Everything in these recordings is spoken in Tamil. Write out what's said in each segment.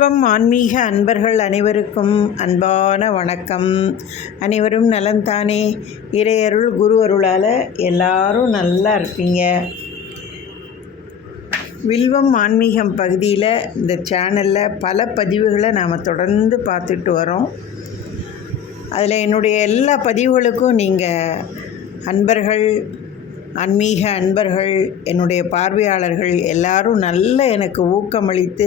வில்வம் ஆன்மீக அன்பர்கள் அனைவருக்கும் அன்பான வணக்கம். அனைவரும் நலன்தானே? இறையருள் குரு அருளால் எல்லாரும் நல்லா இருப்பீங்க. வில்வம் ஆன்மீகம் பகுதியில் இந்த சேனலில் பல பதிவுகளை நாம் தொடர்ந்து பார்த்துட்டு வரோம். அதில் என்னுடைய எல்லா பதிவுகளுக்கும் நீங்கள் அன்பர்கள், ஆன்மீக அன்பர்கள், என்னுடைய பார்வையாளர்கள் எல்லாரும் நல்ல எனக்கு ஊக்கமளித்து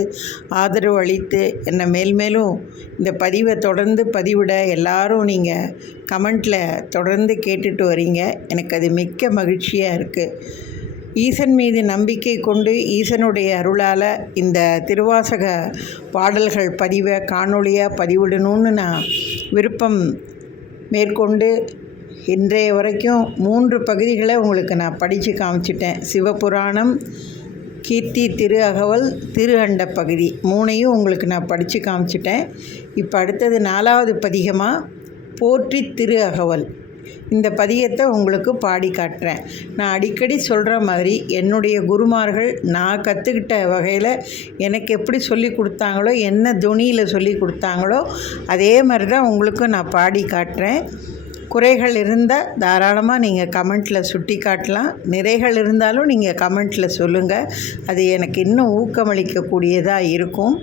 ஆதரவு அளித்து என்னை மேல்மேலும் இந்த பதிவை தொடர்ந்து பதிவிட எல்லாரும் நீங்கள் கமெண்ட்டில் தொடர்ந்து கேட்டுட்டு வரீங்க. எனக்கு அது மிக்க மகிழ்ச்சியாக இருக்குது. ஈசன் மீது நம்பிக்கை கொண்டு ஈசனுடைய அருளால் இந்த திருவாசக பாடல்கள் பதிவை காணொளியாக பதிவிடணும்னு நான் விருப்பம் மேற்கொண்டு இன்றைய வரைக்கும் 3 பகுதிகளை உங்களுக்கு நான் படித்து காமிச்சிட்டேன். சிவபுராணம், கீர்த்தி, திரு அகவல், திரு அண்ட பகுதி 3ஐயும் உங்களுக்கு நான் படித்து காமிச்சிட்டேன். இப்போ அடுத்தது 4வது பதிகமாக போற்றி திரு அகவல். இந்த பதிகத்தை உங்களுக்கு பாடி காட்டுறேன். நான் அடிக்கடி சொல்கிற மாதிரி என்னுடைய குருமார்கள் நான் கற்றுக்கிட்ட வகையில் எனக்கு எப்படி சொல்லி கொடுத்தாங்களோ, என்ன துணியில் சொல்லி கொடுத்தாங்களோ அதே மாதிரி தான் உங்களுக்கும் நான் பாடி காட்டுறேன். குறைகள் இருந்தால் தாராளமாக நீங்கள் கமெண்ட்டில் சுட்டி காட்டலாம். நிறைகள் இருந்தாலும் நீங்கள் கமெண்ட்டில் சொல்லுங்கள். அது எனக்கு இன்னும் ஊக்கமளிக்கக்கூடியதாக இருக்கும்.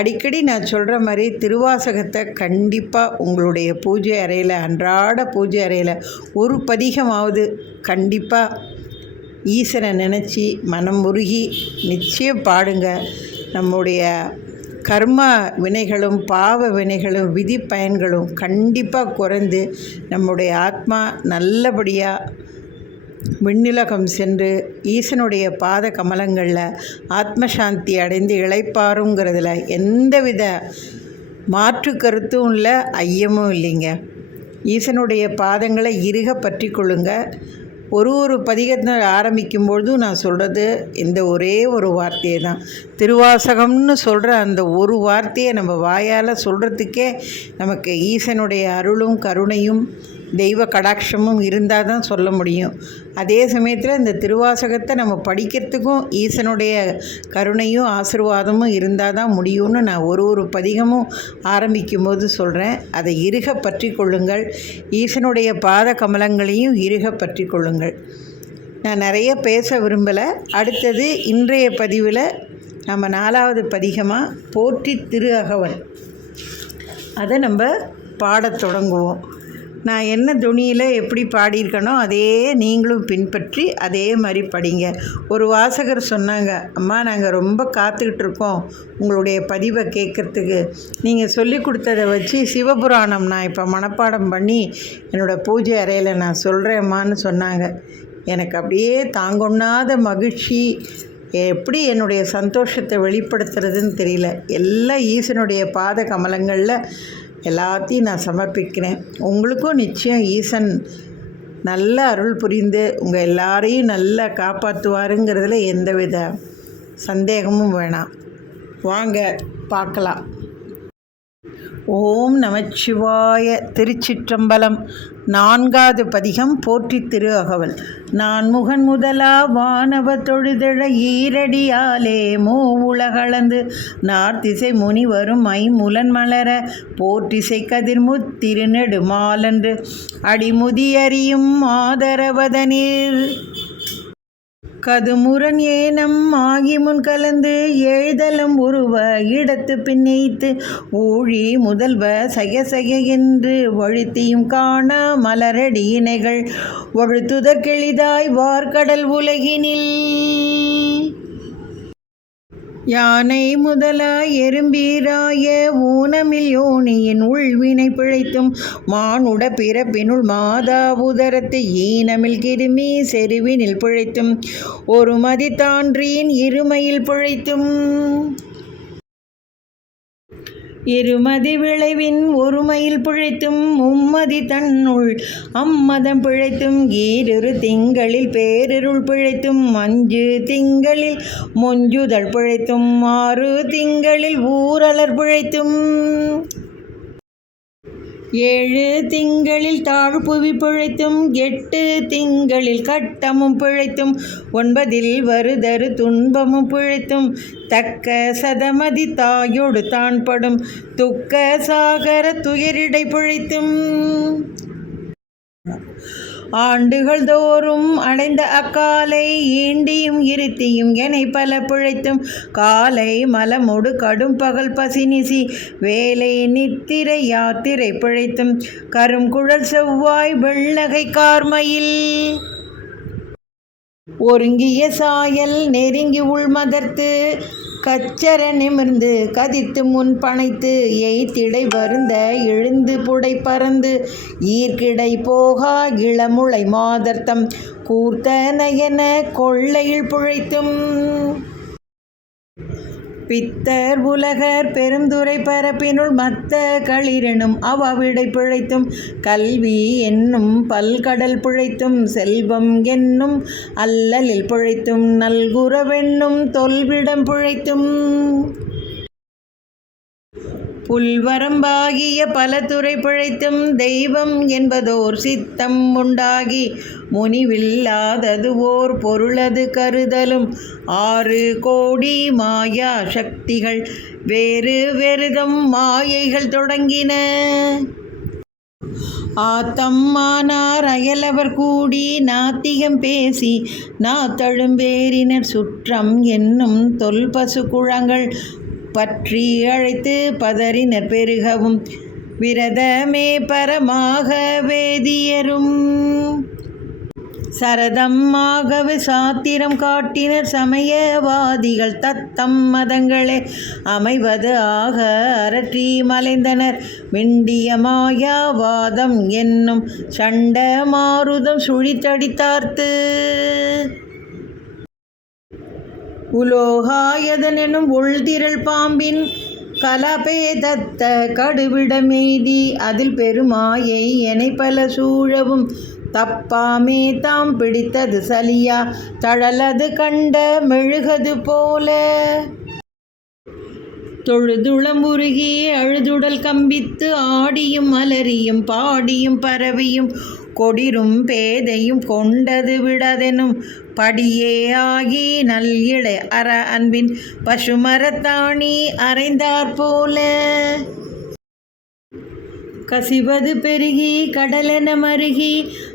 அடிக்கடி நான் சொல்கிற மாதிரி திருவாசகத்தை கண்டிப்பாக உங்களுடைய பூஜை அறையில், அன்றாட பூஜை அறையில் ஒரு பதிகமாவது கண்டிப்பாக ஈசனை நினச்சி மனம் உருகி நிச்சயம் பாடுங்க. நம்முடைய கர்ம வினைகளும் பாவ வினைகளும் விதி பயன்களும் கண்டிப்பாக குறைந்து நம்முடைய ஆத்மா நல்லபடியாக விண்ணுலகம் சென்று ஈசனுடைய பாத கமலங்களில் ஆத்மசாந்தி அடைந்து இளைப்பாருங்கிறதுல எந்தவித மாற்று கருத்தும் இல்லை, ஐயமும் இல்லைங்க. ஈசனுடைய பாதங்களை இறுக பற்றி கொள்ளுங்க. ஒரு பதிகத்தை ஆரம்பிக்கும்பொழுதும் நான் சொல்கிறது இந்த ஒரே ஒரு வார்த்தையை தான். திருவாசகம்னு சொல்கிற அந்த ஒரு வார்த்தையை நம்ம வாயால் சொல்கிறதுக்கே நமக்கு ஈசனுடைய அருளும் கருணையும் தெய்வ கடாட்சமும் இருந்தால் தான் சொல்ல முடியும். அதே சமயத்தில் இந்த திருவாசகத்தை நம்ம படிக்கிறதுக்கும் ஈசனுடைய கருணையும் ஆசீர்வாதமும் இருந்தால் தான் முடியும்னு நான் ஒரு பதிகமும் ஆரம்பிக்கும்போது சொல்கிறேன். அதை இறுக பற்றி கொள்ளுங்கள். ஈசனுடைய பாத கமலங்களையும் இறுக பற்றி கொள்ளுங்கள். நான் நிறைய பேச விரும்பலை. அடுத்தது இன்றைய பதிவில் நம்ம 4வது பதிகமாக போற்றி திரு அகவல், அதை நம்ம பாடத் தொடங்குவோம். நான் என்ன துணியில் எப்படி பாடியிருக்கனோ அதே நீங்களும் பின்பற்றி அதே மாதிரி படிங்க. ஒரு வாசகர் சொன்னாங்க, அம்மா நாங்கள் ரொம்ப காத்துக்கிட்டு இருக்கோம் உங்களுடைய பதிவை கேட்குறதுக்கு. நீங்கள் சொல்லி கொடுத்ததை வச்சு சிவபுராணம் நான் இப்போ மனப்பாடம் பண்ணி என்னோடய பூஜை அறையில் நான் சொல்கிறேம்மான்னு சொன்னாங்க. எனக்கு அப்படியே தாங்கொண்ணாத மகிழ்ச்சி. எப்படி என்னுடைய சந்தோஷத்தை வெளிப்படுத்துறதுன்னு தெரியல. எல்லாம் ஈசனுடைய பாத கமலங்களில் எல்லாத்தையும் நான் சமர்ப்பிக்கிறேன். உங்களுக்கும் நிச்சயம் ஈசன் நல்ல அருள் புரிந்து உங்கள் எல்லாரையும் நல்லா காப்பாற்றுவாருங்கிறதுல எந்தவித சந்தேகமும் வேணாம். வாங்க பார்க்கலாம். ஓம் நமச்சிவாய. திருச்சிற்றம்பலம். 4வது பதிகம் போற்றி திரு அகவல். நான் முகன் முதலா வானவ தொழுதழ ஈரடியாலே மூ உலகளந்து நார்த்திசை முனி வரும் ஐமுலன் மலர போற்றிசை கதிர்முத் திருநெடுமாலன்று அடிமுதியறியும் ஆதரவதனீர் கதுமுரண் ஏனம் ஆகி முன் கலந்து எழுதலம் உருவ இடத்து பின்னைத்து ஊழி முதல்வ சய என்று வழுத்தியும் காண மலரடி இணைகள் வழுத்துதற்கெளிதாய் வார்கடல் உலகினில் யானை முதலாய் எறும்பீராய ஊனமில் யோனியின் உள்வினை பிழைத்தும் மானுட பிறப்பினுள் மாதா உதரத்து ஈனமில் கிருமி செருவினில் பிழைத்தும் ஒரு மதி தான்றியின் இருமையில் பிழைத்தும் இருமதி விளைவின் ஒருமையில் பிழைத்தும் மும்மதி தன்னுள் அம்மதம் பிழைத்தும் ஈரிரு திங்களில் பேரிருள் பிழைத்தும் 5 திங்களில் மொஞ்சுதல் பிழைத்தும் 6 திங்களில் ஊரலர் பிழைத்தும் ஏழு திங்களில் தாழ்புவி பிழைத்தும் 8 திங்களில் கட்டமும் பிழைத்தும் 9 வருதரு துன்பமும் பிழைத்தும் தக்க சதமதி தாயோடு தான் படும் துக்க சாகர துயரிடை பிழைத்தும் ஆண்டுகள் தோறும் அடைந்த அக்காலை ஈண்டியும் இருத்தியும் எனை பல பிழைத்தும் காலை மலமோடு கடும் பகல் பசினிசி வேலை நித்திரை யாத்திரை பிழைத்தும் கருங்குழல் செவ்வாய் வெள்ளகை கார்மையில் ஒருங்கிய சாயல் நெருங்கி உள்மதர்த்து கச்சர நிமிர்ந்து கதித்து முன் பனைத்து எய்திடை வருந்த எழுந்து புடை பறந்து ஈர்க்கிடை போகா இளமுளை மாதர்த்தம் கூர்த்த நயன கொள்ளையில் புழைத்தும் பித்தர் உலகர் பெருந்துரை பரப்பினுள் மத்த களிரெனும் அவ்விடை பிழைத்தும் கல்வி என்னும் பல்கடல் பிழைத்தும் செல்வம் என்னும் அல்லலில் பிழைத்தும் நல்குரவென்னும் தொல்விடம் பிழைத்தும் புல்வரம்பாகிய பல துறை பிழைத்தும் தெய்வம் என்பதோர் சித்தம் உண்டாகி முனிவில்லாதது ஓர் பொருளது கருதலும் 6 கோடி மாயா சக்திகள் வேறு வெறுதம் மாயைகள் தொடங்கின ஆத்தம்மானார் அயலவர் கூடி நாத்திகம் பேசி நாத்தழும்பேரினர் சுற்றம் என்னும் தொல்பசு குழங்கள் பற்றி அழைத்து பதறினர் பெருகவும் விரதமே பரமாக வேதியரும் சரதமாகவே சாத்திரம் காட்டினர் சமயவாதிகள் தத்தம் மதங்களே அமைவது ஆக அரற்றி மலைந்தனர் மிண்டிய மாயாவாதம் என்னும் சண்ட மாருதம் சுழித்தடித்தார்த்து உலோகாயதனெனும் உள்திரள் பாம்பின் கலபேதத்த கடுவிடமெய்தி அதில் பெருமாயை எனை பல சூழவும் தப்பாமே தாம் பிடித்தது சலியா தழலது கண்ட மெழுகது போல தொழுதுளம்புருகி அழுதுடல் கம்பித்து ஆடியும் அலறியும் பாடியும் பரவியும் கொடிரும் பேதையும் கொண்டது விடதெனும் படியே ஆகி நல் இளை அற அன்பின் பசுமரத்தாணி அறைந்தாற் போல கசிவது பெருகி கடலென மருகி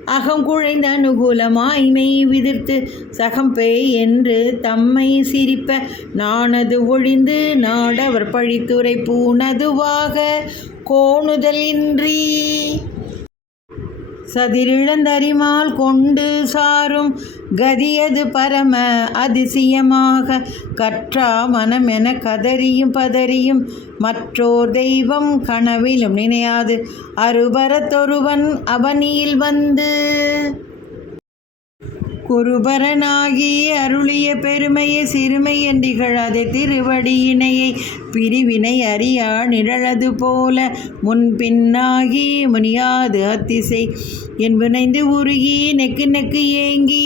அகங்குழைந்த அனுகூலமாய்மை விதிர்த்து சகம்பே என்று தம்மை சிரிப்ப நானது ஒழிந்து நாடவர் பழித்துரை பூனதுவாக கோணுதல் இன்றி சதிரிழந்தரிமால் கொண்டு சாரும் கதியது பரம அதிசயமாக கற்றா மனமென கதறியும் பதறியும் மற்றோர் தெய்வம் கனவிலும் நினையாது அருபரத்தொருவன் அவனியில் வந்து குருபரனாகி அருளிய பெருமையை சிறுமை என்றிகழாதே திருவடியினையை பிரிவினை அறியா நிழலது போல முன்பின்னாகி முனியாது அத்திசை என்புனைந்து உருகி நெக்கு நெக்கு ஏங்கி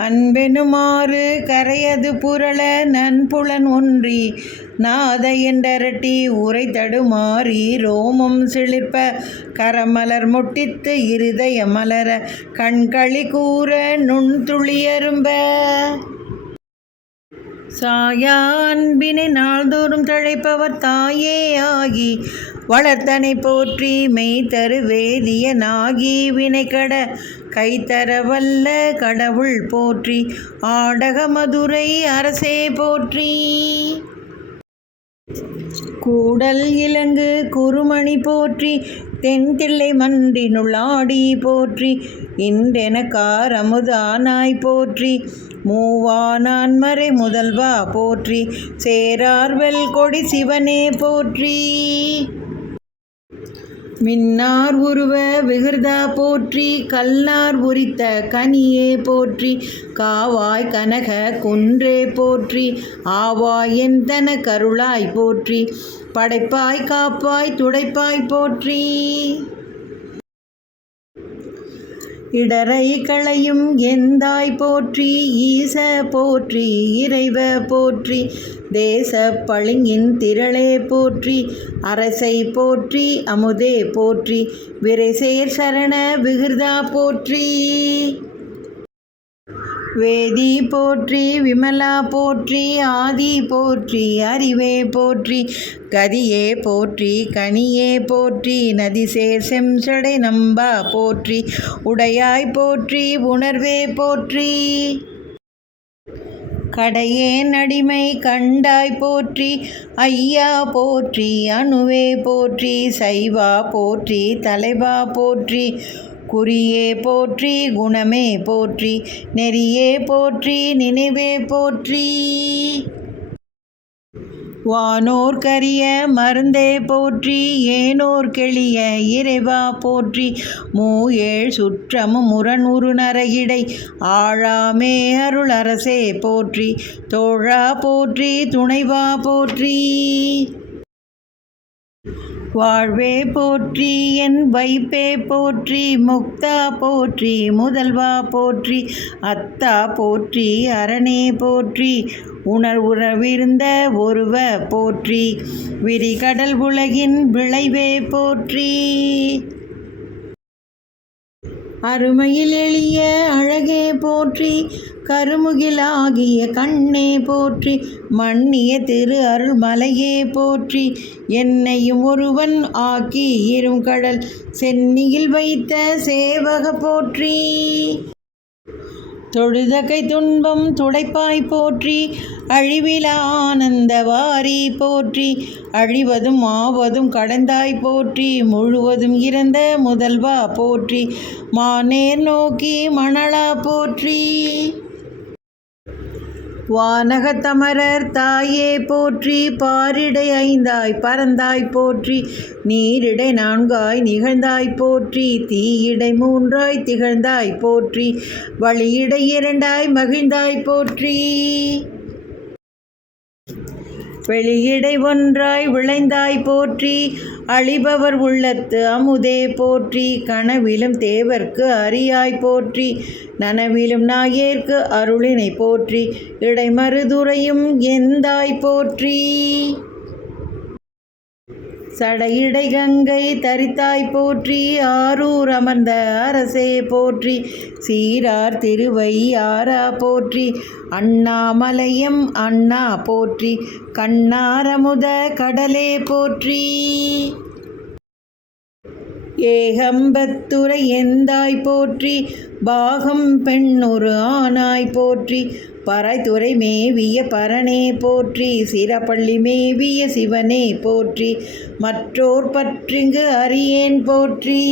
அன்பெனுமாறு கரையது புரள நன்புலன் ஒன்றி நாத என்றரட்டி உரை தடுமாறி ரோமம் சிலிர்ப்ப கரமலர் முட்டித்து இருதய மலர கண்களி கூற நுண்துளியரும்ப சாயா அன்பினை நாள்தோறும் தழைப்பவர் தாயே ஆகி வளர்த்தனை போற்றி மெய்தரு வேதியனாகி வினைகட கைத்தர வல்ல கடவுள் போற்றி ஆடக மதுரை அரசே போற்றி கூடல் இலங்கு குருமணி போற்றி தென்தில்லை மன்றினுள்ளாடி போற்றி இன்றெனக்கார் அமுதானாய் போற்றி மூவானான்மறை முதல்வா போற்றி சேரார்வெல் கொடி சிவனே போற்றி மின்னார் உருவ விகிருதா போற்றி கல்லார் உரித்த கனியே போற்றி காவாய் கனக குன்றே போற்றி ஆவாய் எந்தன கருளாய் போற்றி படைப்பாய் காப்பாய் துடைப்பாய் போற்றி இடரை களையும் எந்தாய் போற்றி, ஈச போற்றி, இறைவ போற்றி, தேச பளிங்கின் திரளே போற்றி, அரசை போற்றி, அமுதே போற்றி, விரைசேர் சரண விகிர்தா போற்றி, வேதி போற்றி, விமலா போற்றி, ஆதி போற்றி, அறிவே போற்றி, கதியே போற்றி, கனியே போற்றி, நதிசேர் செம்சடை நம்பா போற்றி, உடையாய் போற்றி, உணர்வே போற்றி, கடையேன் அடிமை கண்டாய் போற்றி, ஐயா போற்றி, அணுவே போற்றி, சைவா போற்றி, தலைவா போற்றி, குறியே போற்றி, குணமே போற்றி, நெறியே போற்றி, நினைவே போற்றி, வானோர் கரிய மருந்தே போற்றி, ஏனோர் கெளிய இறைவா போற்றி, மூஏழ் சுற்றமும் முரணுறு நரகிடை ஆழாமே அருள் அரசே போற்றி, தோழா போற்றி, துணைவா போற்றி, வாழ்வே போற்றி, என் வைப்பே போற்றி, முக்தா போற்றி, முதல்வா போற்றி, அத்தா போற்றி, அரணே போற்றி, உணர்வுறவிருந்த ஒருவ போற்றி, விரிகடல் உலகின் விளைவே போற்றி, அருமையில் எளிய அழகே போற்றி, கருமுகிலாகிய கண்ணே போற்றி, மன்னிய திரு அருள்மலையே போற்றி, என்னையும் ஒருவன் ஆக்கி இருங்கடல் சென்னியில் வைத்த சேவக போற்றி, தொழுதகை துன்பம் துடைப்பாய் போற்றி, அழிவிலா ஆனந்த வாரி போற்றி, அழிவதும் ஆவதும் கடந்தாய் போற்றி, முழுவதும் இறந்த முதல்வா போற்றி, மானேர் நோக்கி மணலா போற்றி, வானகத்தமரர் தாயே போற்றி, பாரிடை ஐந்தாய் பரந்தாய் போற்றி, நீரிடை நான்காய் நிகழ்ந்தாய் போற்றி, தீயிடை மூன்றாய் திகழ்ந்தாய் போற்றி, வழியிடை இரண்டாய் மகிழ்ந்தாய் போற்றி, வெளியிடை ஒன்றாய் விளைந்தாய் போற்றி, அழிபவர் உள்ளத்து அமுதே போற்றி, கனவிலும் தேவர்க்கு அறியாய் போற்றி, நனவிலும் நாயேற்கு அருளினை போற்றி, இடைமருதுரையும் எந்தாய் போற்றி, சடையிடை கங்கை தரித்தாய் போற்றி, ஆரூர் அமர்ந்த அரசே போற்றி, சீரார் திருவையாரா போற்றி, அண்ணாமலையம் அண்ணா போற்றி, கண்ணாரமுத கடலே போற்றி, ஏகம்பத்துரை எந்தாய் போற்றி, பாகம் பெண்ணொரு ஆனாய் போற்றி, பறைத்துறை மேவிய பரனே போற்றி, சிறப்பள்ளி மேவிய சிவனே போற்றி, மற்றோர் பற்றிங்கு அறியேன் போற்றி,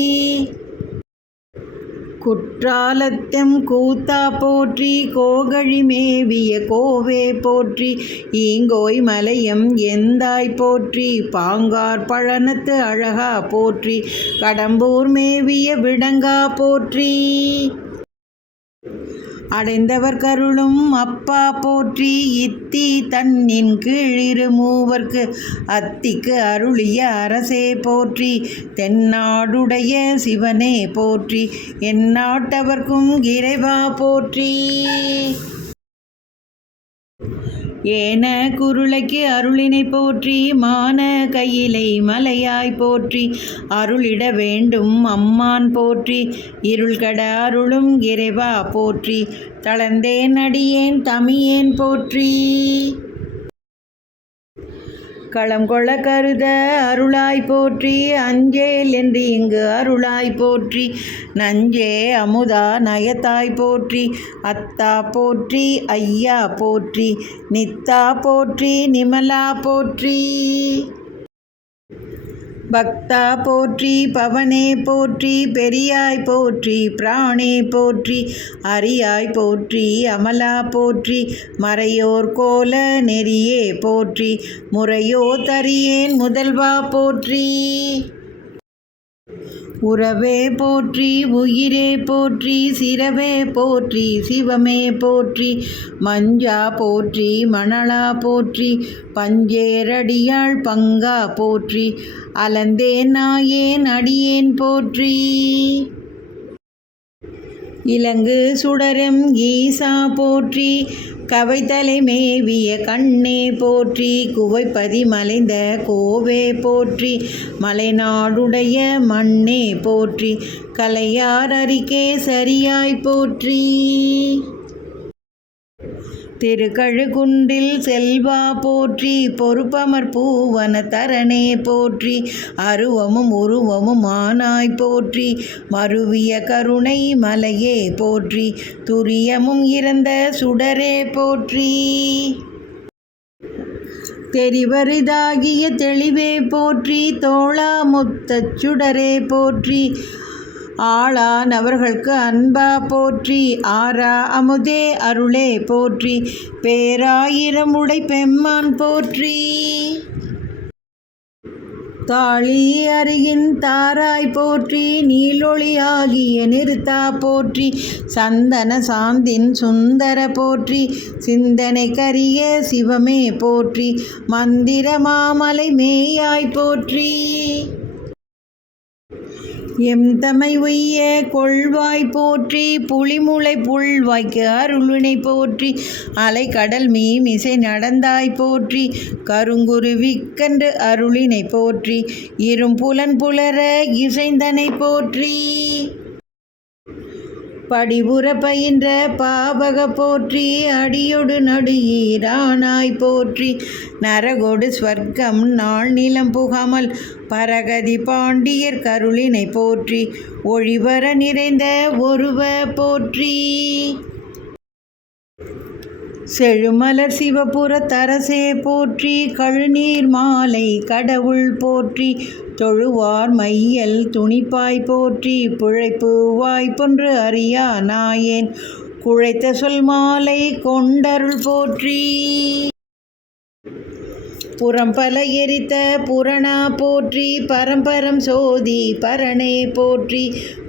குற்றாலத்தெம் கூத்தா போற்றி, கோகழி மேவிய கோவே போற்றி, ஈங்கோய் மலையம் எந்தாய் போற்றி, பாங்கார் பழனத்து அழகா போற்றி, கடம்பூர் மேவிய விடங்கா போற்றி, அடைந்தவர் கருளும் அப்பா போற்றி, இத்தி தன்னின் கீழிரு மூவர்க்கு அத்திக்கு அருளிய அரசே போற்றி, தென்னாடுடைய சிவனே போற்றி, எந்நாட்டவர்க்கும் இறைவா போற்றி, ஏன குருளைக்கு அருளினை போற்றி, மான கையிலை மலையாய் போற்றி, அருளிட வேண்டும் அம்மான் போற்றி, இருள்கட அருளும் இறைவா போற்றி, தளர்ந்தேன் அடியேன் தமியேன் போற்றி, களங்கொள கருத அருளாய் போற்றி, அஞ்சேல் என்று இங்கு அருளாய் போற்றி, நஞ்சே அமுதா நயத்தாய் போற்றி, அத்தா போற்றி, ஐயா போற்றி, நித்தா போற்றி, நிமலா போற்றி, பக்தா போற்றி, பவனே போற்றி, பெரியாய் போற்றி, பிராணே போற்றி, அரியாய் போற்றி, அமலா போற்றி, மறையோர் கோல நெறியே போற்றி, முறையோ தரியேன் முதல்வா போற்றி, உறவே போற்றி, உயிரே போற்றி, சிரவே போற்றி, சிவமே போற்றி, மஞ்சா போற்றி, மணலா போற்றி, பஞ்சேரடியாள் பங்கா போற்றி, அலந்தேன் நாயேன் அடியேன் போற்றி, இலங்கு சுடரும் ஈசா போற்றி, கவைத்தலை மேவிய கண்ணே போற்றி, குவைப்பதி மலைந்த கோவே போற்றி, மலைநாடுடைய மண்ணே போற்றி, கலையார் அரிக்கே சரியாய் போற்றி. திருக்கழுகுன்றில் செல்வா போற்றி, பொறுப்பமர் பூவன தரணே போற்றி, அருவமும் உருவமும் ஆனாய் போற்றி, மருவிய கருணை மலையே போற்றி, துரியமும் இறந்த சுடரே போற்றி, தெரிவரிதாகிய தெளிவே போற்றி, தோளா முத்தச் சுடரே போற்றி, ஆளானவர்களுக்கு அன்பா போற்றி, ஆரா அமுதே அருளே போற்றி, பேராயிரமுடை பெம்மான் போற்றி, தாளி அருகின் தாராய் போற்றி, நீலொளியாகிய நிறுத்தா போற்றி, சந்தன சாந்தின் சுந்தர போற்றி, சிந்தனை கரிய சிவமே போற்றி, மந்திர மாமலை மேயாய் போற்றி, எம் தமை உய்ய கொள்வாய் போற்றி, புலிமுளை புல்வாய்க்கு அருளினை போற்றி, அலைக்கடல் மீமிசை நடந்தாய் போற்றி, கருங்குருவிக்கன்று அருளினை போற்றி, இரும்புலன் புலர இசைந்தனை போற்றி, படிவுற பயின்ற பாவக போற்றி, அடியொடு நடுஈரானாய் போற்றி, நரகொடு ஸ்வர்க்கம் நாள் நிலம் புகாமல் பரகதி பாண்டியர் கருளினை போற்றி, ஒளிவர நிறைந்த ஒருவ போற்றி, செழுமலர் சிவபுர தரசே போற்றி, கழுநீர் மாலை கடவுள் போற்றி, தொழுவார் மையல் துணிப்பாய் போற்றி, பிழைப்பு வாய்ப்பொன்று அறியா நாயேன் குழைத்த சொல் மாலை கொண்டருள் போற்றி, புறம்பல எரித்த புரணா போற்றி, பரம்பரம் சோதி பரணே போற்றி,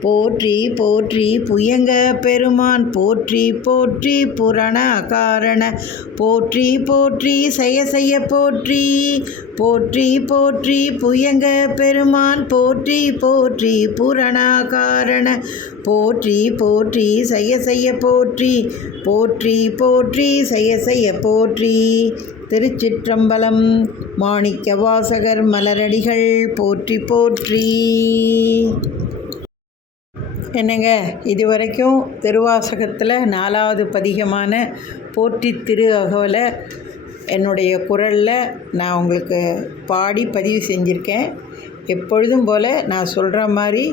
போற்றி போற்றி புயங்க பெருமான் போற்றி, போற்றி புரணா காரண போற்றி, போற்றி செய்ய போற்றி, போற்றி போற்றி புயங்க பெருமான் போற்றி, போற்றி புரணா காரண போற்றி, போற்றி செய்ய போற்றி, போற்றி போற்றி செய்ய போற்றி. திருச்சிற்றம்பலம். மாணிக்க வாசகர் மலரடிகள் போற்றி போற்றி. என்னங்க, இதுவரைக்கும் திருவாசகத்தில் 4வது பதிகமான போற்றி திரு அகவலை என்னுடைய குரலில் நான் உங்களுக்கு பாடி பதிவு செஞ்சுருக்கேன். எப்பொழுதும் போல் நான் சொல்கிற மாதிரி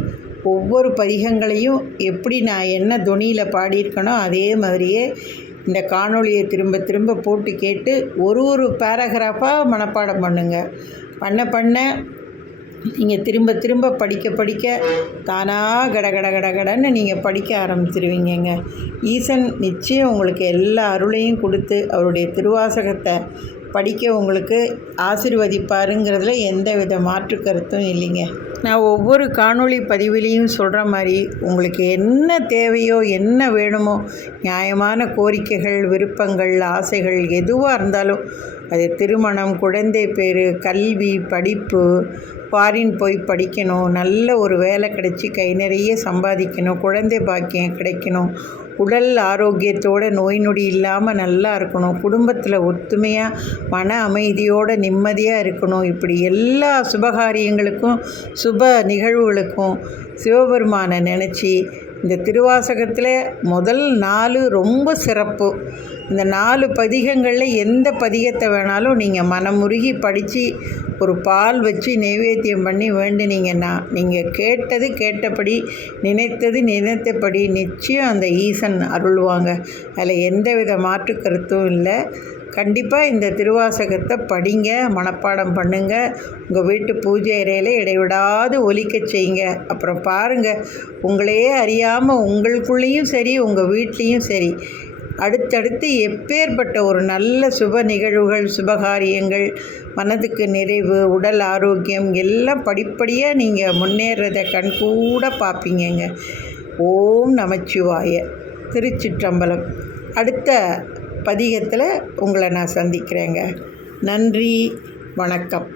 ஒவ்வொரு பதிகங்களையும் எப்படி நான் என்ன தொனியில் பாடியிருக்கனோ அதே மாதிரியே இந்த காணொளியை திரும்ப திரும்ப போட்டு கேட்டு ஒரு பேராகிராஃபாக மனப்பாடம் பண்ணுங்கள். பண்ண நீங்கள் திரும்ப திரும்ப படிக்க தானாக கடன்னு நீங்கள் படிக்க ஆரம்பிச்சிருவீங்கங்க. ஈசன் நிச்சயம் உங்களுக்கு எல்லா அருளையும் கொடுத்து அவருடைய திருவாசகத்தை படிக்க உங்களுக்கு ஆசீர்வதிப்பாருங்கிறதுல எந்த வித மாற்று கருத்தும் இல்லைங்க. நான் ஒவ்வொரு காணொளி பதிவிலையும் சொல்கிற மாதிரி உங்களுக்கு என்ன தேவையோ என்ன வேணுமோ, நியாயமான கோரிக்கைகள், விருப்பங்கள், ஆசைகள் எதுவாக இருந்தாலும், அது திருமணம், குழந்தை பேர், கல்வி, படிப்பு, ஃபாரின் போய் படிக்கணும், நல்ல ஒரு வேலை கிடச்சி கை நிறைய சம்பாதிக்கணும், குழந்தை பாக்கியம் கிடைக்கணும், உடல் ஆரோக்கியத்தோடு நோய் நொடி இல்லாமல் நல்லா இருக்கணும், குடும்பத்தில் ஒத்துமையாக மன அமைதியோடு நிம்மதியாக இருக்கணும். இப்படி எல்லா சுபகாரியங்களுக்கும் சுப நிகழ்வுகளுக்கும் சிவபெருமானை நினச்சி இந்த திருவாசகத்தில் முதல் 4 ரொம்ப சிறப்பு. இந்த 4 பதிகங்களில் எந்த பதிகத்தை வேணாலும் நீங்கள் மனமுருகி படித்து ஒரு பால் வச்சு நைவேத்தியம் பண்ணி வேண்டினீங்கன்னா நீங்கள் கேட்டது கேட்டபடி, நினைத்தது நினைத்தபடி நிச்சயம் அந்த ஈசன் அருள்வாங்க. அதில் எந்த வித மாற்று கருத்தும் இல்லை. கண்டிப்பாக இந்த திருவாசகத்தை படிங்க, மனப்பாடம் பண்ணுங்கள், உங்கள் வீட்டு பூஜை அறையில் இடைவிடாது ஒலிக்க செய்யுங்க. அப்புறம் பாருங்கள், உங்களையே அறியாமல் உங்களுக்குள்ளேயும் சரி உங்கள் வீட்லேயும் சரி அடுத்தடுத்து எப்பேற்பட்ட ஒரு நல்ல சுப நிகழ்வுகள், சுபகாரியங்கள், மனதுக்கு நிறைவு, உடல் ஆரோக்கியம் எல்லாம் படிப்படியாக நீங்கள் முன்னேறதை கண்கூட பார்ப்பீங்கங்க. ஓம் நமச்சிவாய. திருச்சிற்றம்பலம். அடுத்த பதிகத்தில் உங்களை நான் சந்திக்கிறேங்க. நன்றி, வணக்கம்.